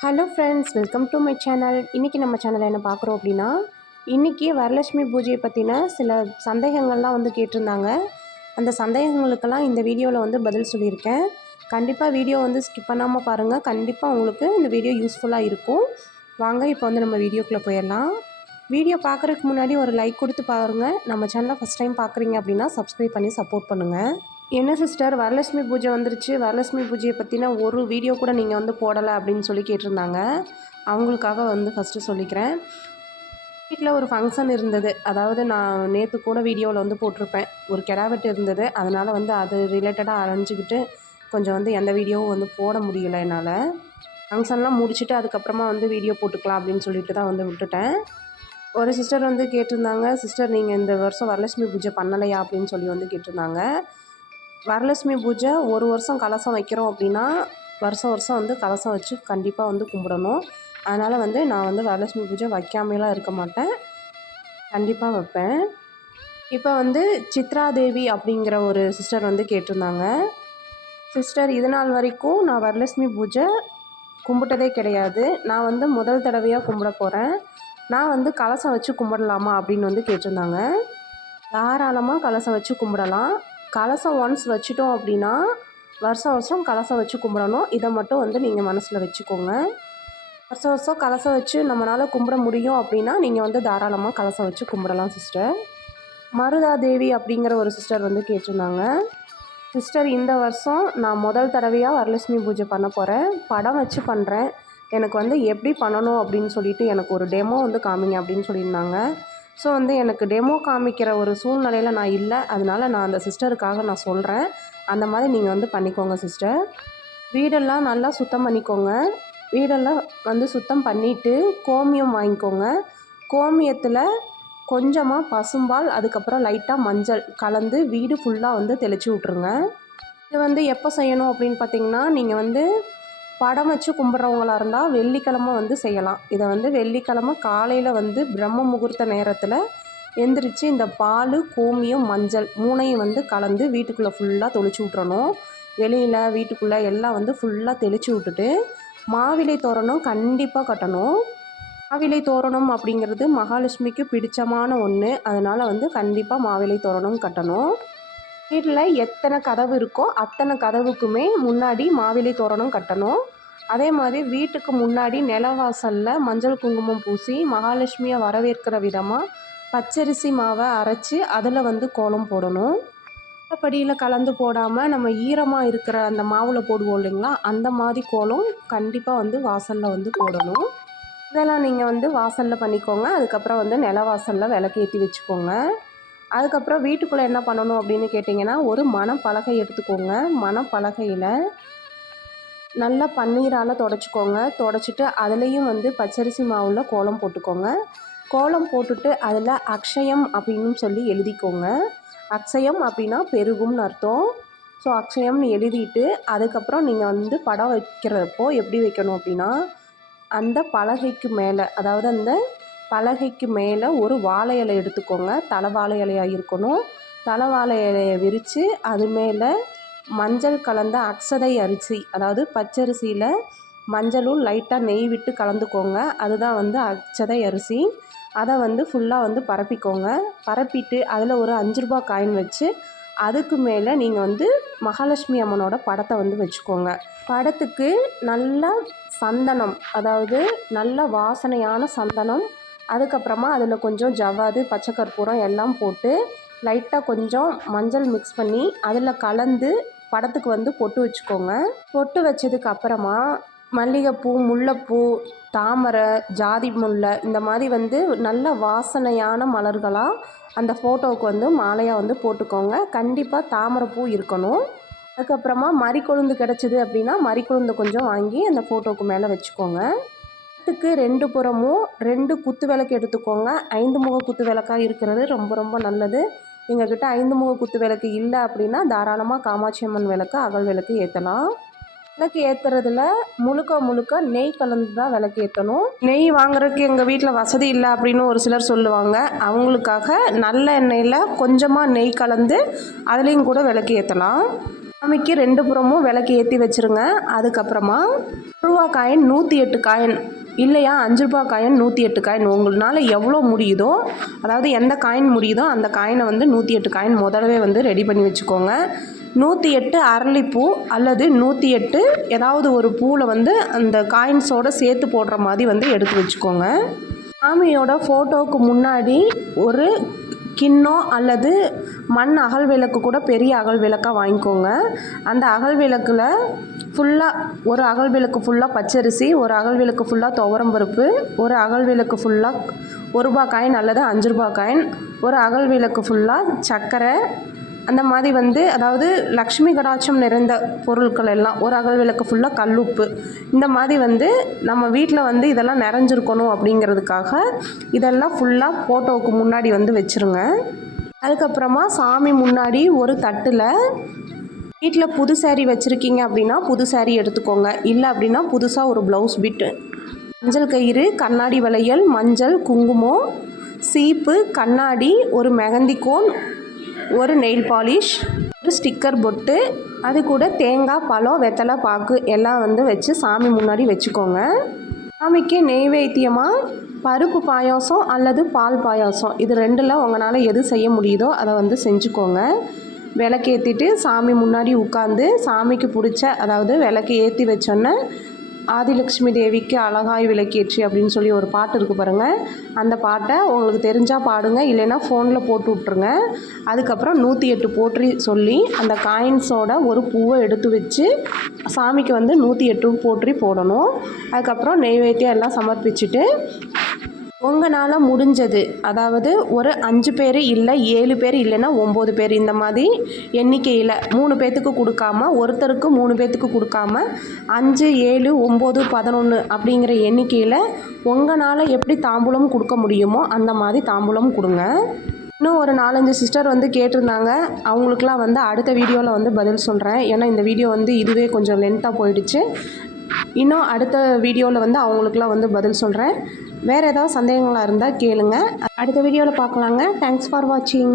Hello friends welcome to my channel. இன்றைக்கி நம்ம சேனலில் என்ன பார்க்குறோம் அப்படின்னா இன்றைக்கி வரலட்சுமி பூஜையை பற்றின சில சந்தேகங்கள்லாம் வந்து கேட்டிருந்தாங்க. அந்த சந்தேகங்களுக்கெல்லாம் இந்த வீடியோவில் வந்து பதில் சொல்லியிருக்கேன். கண்டிப்பாக வீடியோ வந்து ஸ்கிப் பண்ணாமல் பாருங்கள் கண்டிப்பாக உங்களுக்கு இந்த வீடியோ யூஸ்ஃபுல்லாக இருக்கும். வாங்க இப்போ வந்து நம்ம வீடியோக்குள்ளே போயிடலாம். வீடியோ பார்க்குறதுக்கு முன்னாடி ஒரு லைக் கொடுத்து பாருங்கள் நம்ம சேனலை ஃபஸ்ட் டைம் பார்க்குறீங்க அப்படின்னா சப்ஸ்கிரைப் பண்ணி சப்போர்ட் பண்ணுங்கள் என்ன சிஸ்டர் வரலட்சுமி பூஜை வந்துருச்சு. வரலட்சுமி பூஜையை பற்றின ஒரு வீடியோ கூட நீங்கள் வந்து போடலை அப்படின்னு சொல்லி கேட்டிருந்தாங்க. அவங்களுக்காக வந்து ஃபஸ்ட்டு சொல்லிக்கிறேன். வீட்டில் ஒரு ஃபங்க்ஷன் இருந்தது. அதாவது நான் நேற்று கூட வீடியோவில் வந்து போட்டிருப்பேன். ஒரு கெடாவெட்டு இருந்தது. அதனால் வந்து அது ரிலேட்டடாக அரைஞ்சிக்கிட்டு கொஞ்சம் வந்து எந்த வீடியோவும் வந்து போட முடியல என்னால். ஃபங்க்ஷன்லாம் முடிச்சுட்டு அதுக்கப்புறமா வந்து வீடியோ போட்டுக்கலாம் அப்படின்னு சொல்லிட்டு தான் வந்து விட்டுட்டேன். ஒரு சிஸ்டர் வந்து கேட்டிருந்தாங்க சிஸ்டர் நீங்கள் இந்த வருஷம் வரலட்சுமி பூஜை பண்ணலையா? அப்படின்னு சொல்லி வந்து கேட்டிருந்தாங்க. வரலட்சுமி பூஜை ஒரு வருஷம் கலசம் வைக்கிறோம் அப்படின்னா வருஷம் வருஷம் வந்து கலசம் வச்சு கண்டிப்பாக வந்து கும்பிடணும். அதனால் வந்து நான் வந்து வரலட்சுமி பூஜை வைக்காமலாம் இருக்க மாட்டேன். கண்டிப்பாக வைப்பேன். இப்போ வந்து சித்ரா தேவி அப்படிங்கிற ஒரு சிஸ்டர் வந்து கேட்டிருந்தாங்க. சிஸ்டர் இது நாள் வரைக்கும் நான் வரலட்சுமி பூஜை கும்பிட்டதே கிடையாது. நான் வந்து முதல் தடவையாக கும்பிட போகிறேன் நான் வந்து கலசம் வச்சு கும்பிடலாமா அப்படின்னு வந்து கேட்டிருந்தாங்க. தாராளமாக கலசம் வச்சு கும்பிடலாம். கலசம் ஒன்ஸ் வச்சுட்டோம் அப்படின்னா வருஷம் வருஷம் கலசம் வச்சு கும்பிடணும். இதை மட்டும் வந்து நீங்கள் மனசில் வச்சுக்கோங்க. வருஷம் வருஷம் கலசம் வச்சு நம்மளால் கும்பிட முடியும் அப்படின்னா நீங்கள் வந்து தாராளமாக கலசம் வச்சு கும்பிடலாம் சிஸ்டர் மருதா தேவி அப்படிங்கிற ஒரு சிஸ்டர் வந்து கேட்டிருந்தாங்க. சிஸ்டர் இந்த வருஷம் நான் முதல் தடவையாக வரலட்சுமி பூஜை பண்ண போகிறேன் படம் வச்சு பண்ணுறேன் எனக்கு வந்து எப்படி பண்ணணும் அப்படின்னு சொல்லிட்டு எனக்கு ஒரு டெமோ வந்து காமிங்க அப்படின்னு சொல்லியிருந்தாங்க. ஸோ வந்து எனக்கு டெமோ காமிக்கிற ஒரு சூழ்நிலையில் நான் இல்லை. அதனால் நான் அந்த சிஸ்டருக்காக நான் சொல்கிறேன் அந்த மாதிரி நீங்கள் வந்து பண்ணிக்கோங்க சிஸ்டர் வீடெல்லாம் நல்லா சுத்தம் பண்ணிக்கோங்க. வீடெல்லாம் வந்து சுத்தம் பண்ணிவிட்டு கோமியம் வாங்கிக்கோங்க. கோமியத்தில் கொஞ்சமாக பசும்பால் அதுக்கப்புறம் லைட்டாக மஞ்சள் கலந்து வீடு ஃபுல்லாக வந்து தெளித்து விட்ருங்க இது வந்து எப்போ செய்யணும் அப்படின்னு பார்த்தீங்கன்னா நீங்கள் வந்து படம் வச்சு கும்பிட்றவங்களா இருந்தால் வெள்ளிக்கிழமை வந்து செய்யலாம். இதை வந்து வெள்ளிக்கிழம காலையில் வந்து பிரம்ம முகூர்த்த நேரத்தில் எந்திரிச்சு இந்த பால் கோமியம் மஞ்சள் மூணையும் வந்து கலந்து வீட்டுக்குள்ளே ஃபுல்லாக தொளிச்சு விட்றணும் வெளியில் வீட்டுக்குள்ளே எல்லாம் வந்து ஃபுல்லாக தெளித்து விட்டுட்டு மாவிலை தோரணம் கண்டிப்பாக கட்டணும். மாவிலை தோரணம் அப்படிங்கிறது மகாலட்சுமிக்கு பிடிச்சமான ஒன்று அதனால் வந்து கண்டிப்பாக மாவிலை தோரணம் கட்டணும். வீட்டில் எத்தனை கதவு இருக்கோ அத்தனை கதவுக்குமே முன்னாடி மாவிலை தோரணம் கட்டணும். அதே மாதிரி வீட்டுக்கு முன்னாடி நிலவாசலில் மஞ்சள் குங்குமம் பூசி மகாலட்சுமியை வரவேற்கிற விதமாக பச்சரிசி மாவை அரைச்சி அதில் வந்து கோலம் போடணும். படியில் கலந்து போடாமல் நம்ம ஈரமாக இருக்கிற அந்த மாவில் போடுவோம் இல்லைங்களா? அந்த மாதிரி கோலம் கண்டிப்பாக வந்து வாசலில் வந்து போடணும். இதெல்லாம் நீங்கள் வந்து வாசலில் பண்ணிக்கோங்க. அதுக்கப்புறம் வந்து நில வாசலில் விளக்கேற்றி வச்சுக்கோங்க. அதுக்கப்புறம் வீட்டுக்குள்ளே என்ன பண்ணணும் அப்படின்னு கேட்டிங்கன்னா ஒரு மணப்பலகை எடுத்துக்கோங்க. மணப்பலகையில் நல்லா பன்னீரால் தொடச்சிக்கோங்க. தொடச்சிட்டு அதுலேயும் வந்து பச்சரிசி மாவில் கோலம் போட்டுக்கோங்க. கோலம் போட்டுட்டு அதில் அக்ஷயம் அப்படின்னு சொல்லி எழுதிக்கோங்க. அக்ஷயம் அப்படின்னா பெருகும்னு அர்த்தம். ஸோ அக்ஷயம்னு எழுதிட்டு அதுக்கப்புறம் நீங்கள் வந்து படம் வைக்கிறப்போ எப்படி வைக்கணும் அப்படின்னா அந்த பலகைக்கு மேலே அதாவது அந்த பலகைக்கு மேலே ஒரு வாழை இலை எடுத்துக்கோங்க. தலை வாழை இலையாக இருக்கணும். தலை வாழை இலையை விரித்து அது மேலே மஞ்சள் கலந்த அக்சதை அரிசி அதாவது பச்சரிசியில் மஞ்சளும் லைட்டாக நெய் விட்டு கலந்துக்கோங்க. அதுதான் வந்து அச்சதை அரிசி. அதை வந்து ஃபுல்லாக வந்து பரப்பிக்கோங்க. பரப்பிட்டு அதில் ஒரு அஞ்சு ரூபா காயின் வச்சு அதுக்கு மேலே நீங்கள் வந்து மகாலட்சுமி அம்மனோட படத்தை வந்து வச்சுக்கோங்க. படத்துக்கு நல்ல சந்தனம் அதாவது நல்ல வாசனையான சந்தனம் அதுக்கப்புறமா அதில் கொஞ்சம் ஜவ்வாது பச்சை கற்பூரம் எல்லாம் போட்டு லைட்டாக கொஞ்சம் மஞ்சள் மிக்ஸ் பண்ணி அதில் கலந்து படத்துக்கு வந்து பொட்டு வச்சுக்கோங்க. பொட்டு வச்சதுக்கு அப்புறமா மல்லிகைப்பூ முல்லைப்பூ தாமரை ஜாதி முல்லை இந்த மாதிரி வந்து நல்ல வாசனையான மலர்களாக அந்த ஃபோட்டோவுக்கு வந்து மாலையாக வந்து போட்டுக்கோங்க. கண்டிப்பாக தாமரைப்பூ இருக்கணும். அதுக்கப்புறமா மறிக்கொழுந்து கிடச்சிது அப்படின்னா மறிக்கொழுந்து கொஞ்சம் வாங்கி அந்த ஃபோட்டோவுக்கு மேலே வச்சுக்கோங்க. பத்துக்கு ரெண்டு புறமும் ரெண்டு குத்து விளக்கு எடுத்துக்கோங்க. ஐந்து முக குத்து விளக்காக இருக்கிறது ரொம்ப ரொம்ப நல்லது. எங்ககிட்ட ஐந்து முக குத்து விளக்கு இல்லை அப்படின்னா தாராளமாக காமாட்சி அம்மன் விளக்கு அகல் விளக்கு ஏற்றலாம் விளக்கு ஏற்றுறதுல முழுக்க முழுக்க நெய் கலந்து தான் விளக்கு ஏற்றணும் நெய் வாங்குறதுக்கு எங்கள் வீட்டில் வசதி இல்லை அப்படின்னு ஒரு சிலர் சொல்லுவாங்க. அவங்களுக்காக நல்ல எண்ணெயில் கொஞ்சமாக நெய் கலந்து அதுலேயும் கூட விளக்கு ஏற்றலாம் சாமிக்கு ரெண்டு புறமும் விளக்கு ஏற்றி வச்சுருங்க. அதுக்கப்புறமா ஒரு ரூபா காயின் நூற்றி எட்டு காயின் இல்லையா? அஞ்சு ரூபா காயின் நூற்றி எட்டு காயின் உங்களால் எவ்வளோ முடியுதோ அதாவது எந்த காயின் முடியுதோ அந்த காயினை வந்து நூற்றி எட்டு காயின் முதலவே வந்து ரெடி பண்ணி வச்சுக்கோங்க. நூற்றி எட்டு அரளிப்பூ அல்லது நூற்றி எட்டு ஏதாவது ஒரு பூவில் வந்து அந்த காயின்ஸோடு சேர்த்து போடுற மாதிரி வந்து எடுத்து வச்சுக்கோங்க. சாமியோட ஃபோட்டோவுக்கு முன்னாடி ஒரு கிண்ணம் அல்லது மண் அகல் விளக்கு கூட பெரிய அகல் விளக்காக வாங்கிக்கோங்க. அந்த அகல் விளக்கில் ஃபுல்லாக ஒரு அகல் விளக்கு ஃபுல்லாக பச்சரிசி ஒரு அகல் விளக்கு ஃபுல்லாக துவரம் பருப்பு ஒரு அகல் விளக்கு ஃபுல்லாக ஒரு ரூபா காயின் அல்லது அஞ்சு ரூபா காயின் ஒரு அகல் விளக்கு ஃபுல்லாக சர்க்கரை அந்த மாதிரி வந்து அதாவது லக்ஷ்மி கடாட்சம் நிறைந்த பொருட்கள் எல்லாம் ஒரு அகல் விளக்கு ஃபுல்லாக கல்லுப்பு. இந்த மாதிரி வந்து நம்ம வீட்டில் வந்து இதெல்லாம் நிறைஞ்சிருக்கணும் அப்படிங்கிறதுக்காக இதெல்லாம் ஃபுல்லாக ஃபோட்டோவுக்கு முன்னாடி வந்து வச்சுருங்க. அதுக்கப்புறமா சாமி முன்னாடி ஒரு தட்டில் வீட்டில் புது சேரீ வச்சுருக்கீங்க அப்படின்னா புது சேரீ எடுத்துக்கோங்க. இல்லை அப்படின்னா புதுசாக ஒரு ப்ளவுஸ் பிட்டு மஞ்சள் கயிறு கண்ணாடி வளையல் மஞ்சள் குங்குமம் சீப்பு கண்ணாடி ஒரு மெகந்தி கோன் ஒரு நெயில் பாலிஷ் ஒரு ஸ்டிக்கர் பொட்டு அது கூட தேங்காய் பழம் வெத்தலை பாக்கு எல்லாம் வந்து வச்சு சாமி முன்னாடி வச்சுக்கோங்க. சாமிக்கு நெய்வேத்தியமாக பருப்பு பாயாசம் அல்லது பால் பாயாசம் இது ரெண்டில் உங்களால் எது செய்ய முடியுதோ அதை வந்து செஞ்சுக்கோங்க. விளக்கேற்றிட்டு சாமி முன்னாடி உட்காந்து சாமிக்கு பிடிச்ச அதாவது விளக்கு ஏற்றி வச்சோன்னே ஆதிலக்ஷ்மி தேவிக்கு அழகாய் விளக்கேற்றி அப்படின்னு சொல்லி ஒரு பாட்டு இருக்குது பாருங்கள் அந்த பாட்டை உங்களுக்கு தெரிஞ்சால் பாடுங்க இல்லைன்னா ஃபோனில் போட்டு விட்ருங்க அதுக்கப்புறம் நூற்றி எட்டு போற்றி சொல்லி அந்த காயின்ஸோட ஒரு பூவை எடுத்து வச்சு சாமிக்கு வந்து நூற்றி எட்டு போற்றி போடணும். அதுக்கப்புறம் நெய்வேத்தியம் எல்லாம் சமர்ப்பிச்சுட்டு உங்களால் முடிஞ்சது? அதாவது ஒரு அஞ்சு பேர் இல்லை ஏழு பேர் இல்லைன்னா ஒம்பது பேர். இந்த மாதிரி எண்ணிக்கையில் மூணு பேர்த்துக்கு கொடுக்காம ஒருத்தருக்கு மூணு பேர்த்துக்கு கொடுக்காம அஞ்சு ஏழு ஒம்பது பதினொன்று அப்படிங்கிற எண்ணிக்கையில் உங்களால் எப்படி தாம்பூலம் கொடுக்க முடியுமோ அந்த மாதிரி தாம்பூலம் கொடுங்க. இன்னும் ஒரு நாலஞ்சு சிஸ்டர் வந்து கேட்டிருந்தாங்க. அவங்களுக்குலாம் வந்து அடுத்த வீடியோவில் வந்து பதில் சொல்கிறேன் ஏன்னா இந்த வீடியோ வந்து இதுவே கொஞ்சம் லென்த்தாக போயிடுச்சு. இன்னும் அடுத்த வீடியோவில் வந்து அவங்களுக்குலாம் வந்து பதில் சொல்கிறேன் வேறு ஏதாவது சந்தேகங்களாக இருந்தால் கேளுங்கள் அடுத்த வீடியோவில் பார்க்கலாங்க. தேங்க்ஸ் ஃபார் வாட்சிங்